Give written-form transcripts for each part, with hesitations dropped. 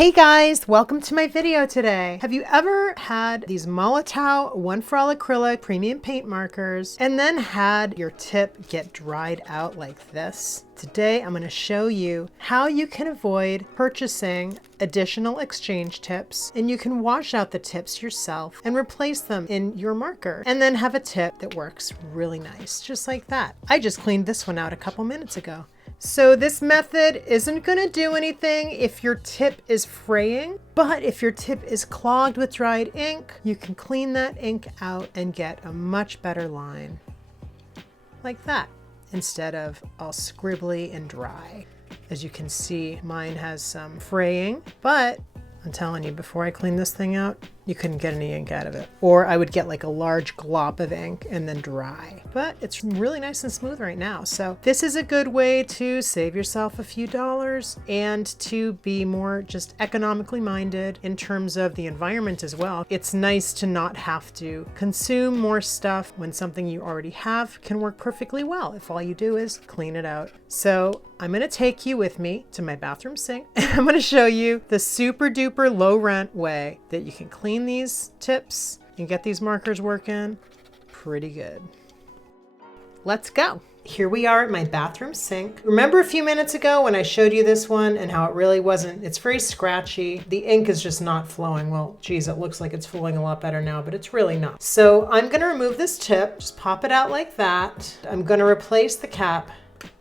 Hey guys, welcome to my video today. Have you ever had these Molotow One4All acrylic premium paint markers and then had your tip get dried out like this? Today I'm going to show you how you can avoid purchasing additional exchange tips, and you can wash out the tips yourself and replace them in your marker and then have a tip that works really nice, just like that. I just cleaned this one out a couple minutes ago. So this method isn't going to do anything if your tip is fraying, but if your tip is clogged with dried ink, you can clean that ink out and get a much better line like that instead of all scribbly and dry. As you can see, mine has some fraying, but I'm telling you, before I clean this thing out, you couldn't get any ink out of it. Or I would get like a large glop of ink and then dry. But it's really nice and smooth right now. So this is a good way to save yourself a few dollars and to be more just economically minded in terms of the environment as well. It's nice to not have to consume more stuff when something you already have can work perfectly well if all you do is clean it out. So I'm going to take you with me to my bathroom sink and I'm going to show you the super duper low rent way that you can clean these tips and get these markers working pretty good. Let's go. Here we are at my bathroom sink. Remember a few minutes ago when I showed you this one and how it really wasn't, it's very scratchy. The ink is just not flowing. Well, geez, it looks like it's flowing a lot better now, but it's really not. So I'm going to remove this tip, just pop it out like that. I'm going to replace the cap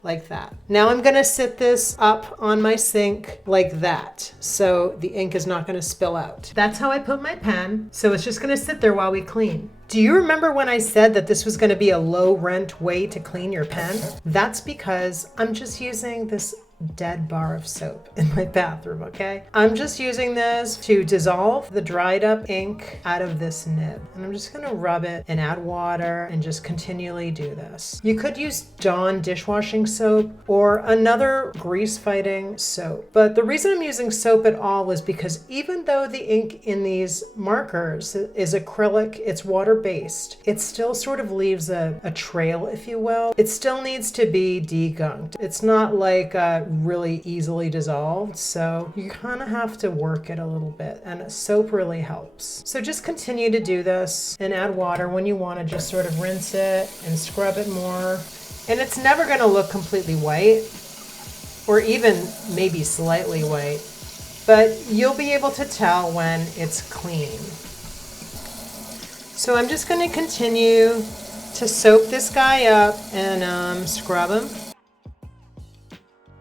like that. Now I'm going to sit this up on my sink like that, so the ink is not going to spill out. That's how I put my pen, so it's just going to sit there while we clean. Do you remember when I said that this was going to be a low rent way to clean your pen? That's because I'm just using this dead bar of soap in my bathroom, okay? I'm just using this to dissolve the dried up ink out of this nib. And I'm just gonna rub it and add water and just continually do this. You could use Dawn dishwashing soap or another grease fighting soap. But the reason I'm using soap at all is because even though the ink in these markers is acrylic, it's water-based, it still sort of leaves a trail, if you will. It still needs to be degunked. It's not like really easily dissolved, so you kind of have to work it a little bit, and soap really helps. So just continue to do this and add water when you want to just sort of rinse it and scrub it more. And it's never going to look completely white or even maybe slightly white, but you'll be able to tell when it's clean. So I'm just going to continue to soak this guy up and scrub him.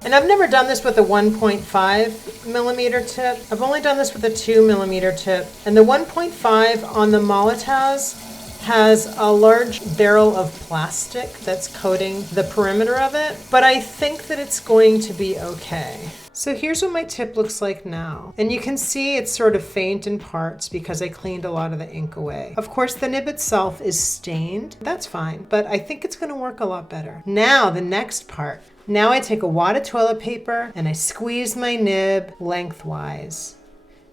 And I've never done this with a 1.5 millimeter tip. I've only done this with a 2 millimeter tip. And the 1.5 on the Molotows has a large barrel of plastic that's coating the perimeter of it, but I think that it's going to be okay. So here's what my tip looks like now. And you can see it's sort of faint in parts because I cleaned a lot of the ink away. Of course, the nib itself is stained. That's fine, but I think it's going to work a lot better. Now, the next part. Now I take a wad of toilet paper and I squeeze my nib lengthwise.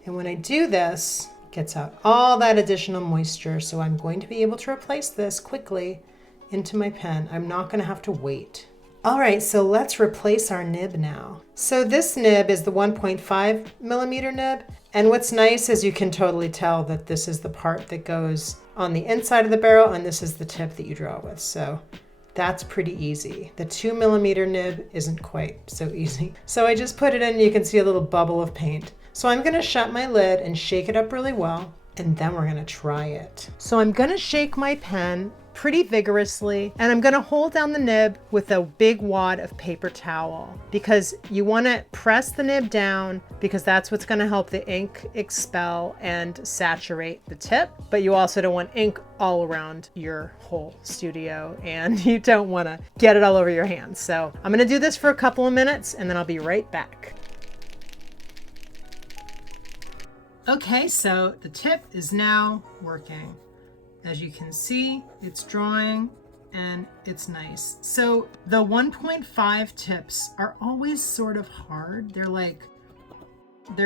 And when I do this, it gets out all that additional moisture. So I'm going to be able to replace this quickly into my pen. I'm not going to have to wait. All right, so let's replace our nib now. So this nib is the 1.5 millimeter nib. And what's nice is you can totally tell that this is the part that goes on the inside of the barrel and this is the tip that you draw with. So that's pretty easy. The 2 millimeter nib isn't quite so easy. So I just put it in, you can see a little bubble of paint. So I'm gonna shut my lid and shake it up really well, and then we're gonna try it. So I'm gonna shake my pen pretty vigorously, and I'm gonna hold down the nib with a big wad of paper towel because you wanna press the nib down because that's what's gonna help the ink expel and saturate the tip, but you also don't want ink all around your whole studio and you don't wanna get it all over your hands. So I'm gonna do this for a couple of minutes and then I'll be right back. Okay, so the tip is now working. As you can see, it's drawing and it's nice. So the 1.5 tips are always sort of hard. They're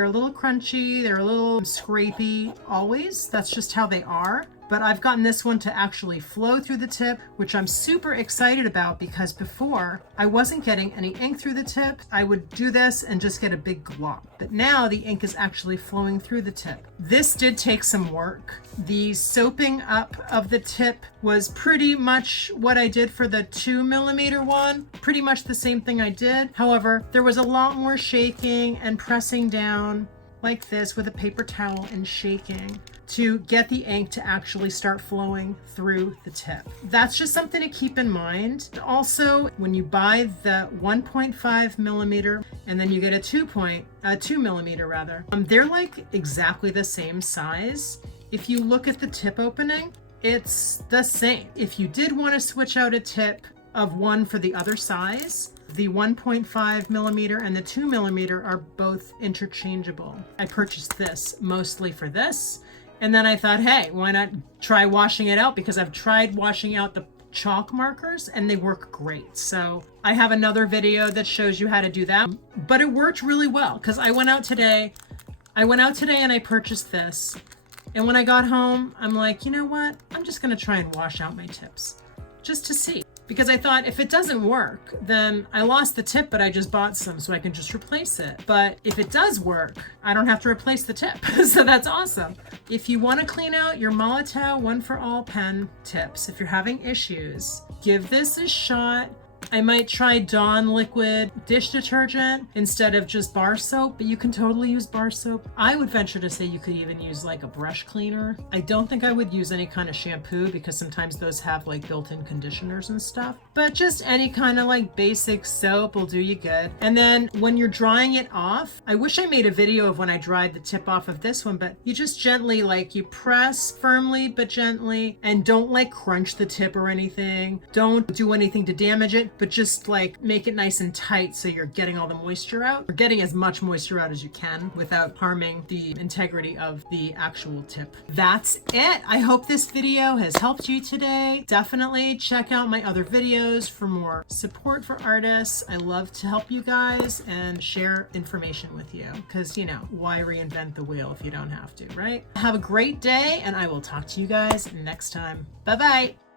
a little crunchy, they're a little scrapey always. That's just how they are. but I've gotten this one to actually flow through the tip, which I'm super excited about because before I wasn't getting any ink through the tip. I would do this and just get a big glop, but now the ink is actually flowing through the tip. This did take some work. The soaping up of the tip was pretty much what I did for the 2mm one, pretty much the same thing I did. However, there was a lot more shaking and pressing down like this with a paper towel and shaking to get the ink to actually start flowing through the tip. That's just something to keep in mind. Also, when you buy the 1.5mm and then you get a 2mm rather, they're like exactly the same size. If you look at the tip opening, it's the same. If you did want to switch out a tip of one for the other size, the 1.5mm and the 2mm are both interchangeable. I purchased this mostly for this, and then I thought, hey, why not try washing it out? Because I've tried washing out the chalk markers and they work great. So I have another video that shows you how to do that, but it worked really well because I went out today and I purchased this. And when I got home, I'm like, you know what? I'm just gonna try and wash out my tips just to see. Because I thought if it doesn't work, then I lost the tip, but I just bought some so I can just replace it. But if it does work, I don't have to replace the tip. So that's awesome. If you want to clean out your Molotow One4All pen tips, if you're having issues, give this a shot. I might try Dawn liquid dish detergent instead of just bar soap, but you can totally use bar soap. I would venture to say you could even use like a brush cleaner. I don't think I would use any kind of shampoo because sometimes those have like built-in conditioners and stuff, but just any kind of like basic soap will do you good. And then when you're drying it off, I wish I made a video of when I dried the tip off of this one, but you just gently, like you press firmly but gently, and don't like crunch the tip or anything. Don't do anything to damage it, but just like make it nice and tight so you're getting all the moisture out, or getting as much moisture out as you can without harming the integrity of the actual tip. That's it. I hope this video has helped you today. Definitely check out my other videos for more support for artists. I love to help you guys and share information with you because, you know, why reinvent the wheel if you don't have to, right? Have a great day and I will talk to you guys next time. Bye-bye.